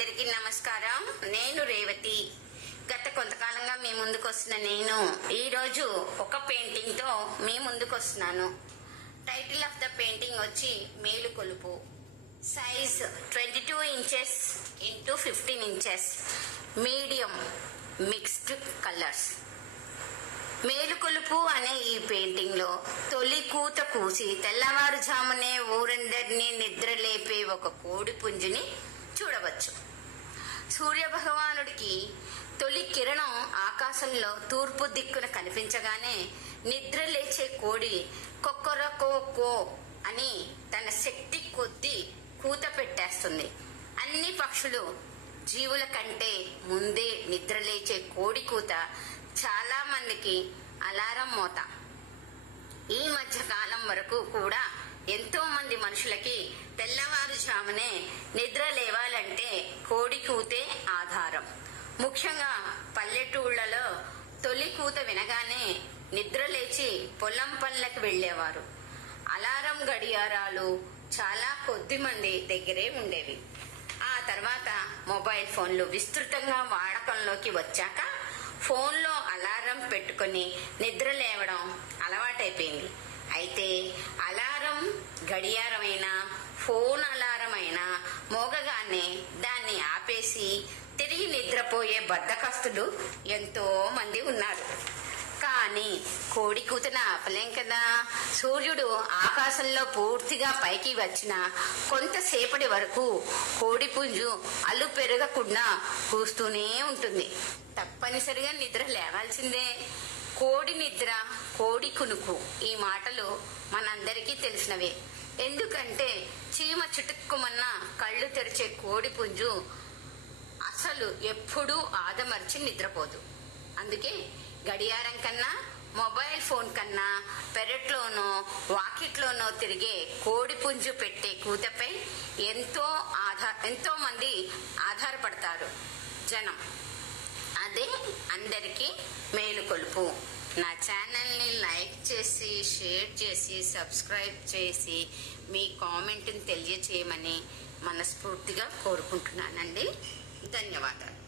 అందరికీ నమస్కారం. నేను రేవతి. గత కొంతకాలంగా మీ ముందుకు వస్తున్న నేను ఈ రోజు ఒక పెయింటింగ్ తో మీ ముందుకు వస్తున్నాను. టైటిల్ ఆఫ్ ద పెయింటింగ్ వచ్చి మేలుకొలుపు. Size 22 inches into 15 inches, medium mixed colours. మేలుకొలుపు అనే ఈ పెయింటింగ్ లో తొలి కూత కూసి తెల్లవారుజామునే ఊరందరినీ నిద్రలేపే ఒక కోడి పుంజుని చూడవచ్చు. సూర్య భగవానుడికి తొలి కిరణం ఆకాశంలో తూర్పు దిక్కున కనిపించగానే నిద్ర లేచే కోడి కొక్కరకో అని తన శక్తి కొద్దీ కూత పెట్టేస్తుంది. అన్ని పక్షులు జీవుల కంటే ముందే నిద్ర లేచే కోడి కూత చాలా మందికి అలారం మోత. ఈ మధ్య కాలం వరకు కూడా ఎంతో మంది మనుషులకి తెల్లవారుజామునే నిద్ర లేవాలంటే కోడి కూతే ఆధారం. ముఖ్యంగా పల్లెటూళ్లలో తొలి కూత వినగానే నిద్ర లేచి పొలం పనులకు వెళ్లేవారు. అలారం గడియారాలు చాలా కొద్ది మంది దగ్గరే ఉండేవి. ఆ తర్వాత మొబైల్ ఫోన్లు విస్తృతంగా వాడకంలోకి వచ్చాక ఫోన్లో అలారం పెట్టుకుని నిద్ర లేవడం అలవాటైపోయింది. అయితే అలారం గడియారమైనా ఫోన్ అలారం అయినా మోగగానే దాన్ని ఆపేసి తిరిగి నిద్రపోయే బద్ధకస్తులు ఎంతో మంది ఉన్నారు. కానీ కోడి కూతను ఆపలేం కదా. సూర్యుడు ఆకాశంలో పూర్తిగా పైకి వచ్చిన కొంతసేపటి వరకు కోడి పుంజు అల్లు పెరగకుండా కూస్తూనే ఉంటుంది. తప్పనిసరిగా నిద్ర లేవాల్సిందే. కోడి నిద్ర, కోడి కునుకు ఈ మాటలు మనందరికీ తెలిసినవే. ఎందుకంటే చీమ చుటుక్కుమన్న కళ్ళు తెరిచే కోడి పుంజు అసలు ఎప్పుడూ ఆదమర్చి నిద్రపోదు. అందుకే గడియారం కన్నా మొబైల్ ఫోన్ కన్నా పెరట్లోనో వాకిట్లోనో తిరిగే కోడి పుంజు పెట్టే కూతపై ఎంతో మంది ఆధారపడతారు జనం. అదే అందరికీ మేలుకొలుపు. నా ఛానల్ని లైక్ చేసి, షేర్ చేసి, సబ్స్క్రైబ్ చేసి మీ కామెంట్ని తెలియచేయమని మనస్ఫూర్తిగా కోరుకుంటున్నానండి. ధన్యవాదాలు.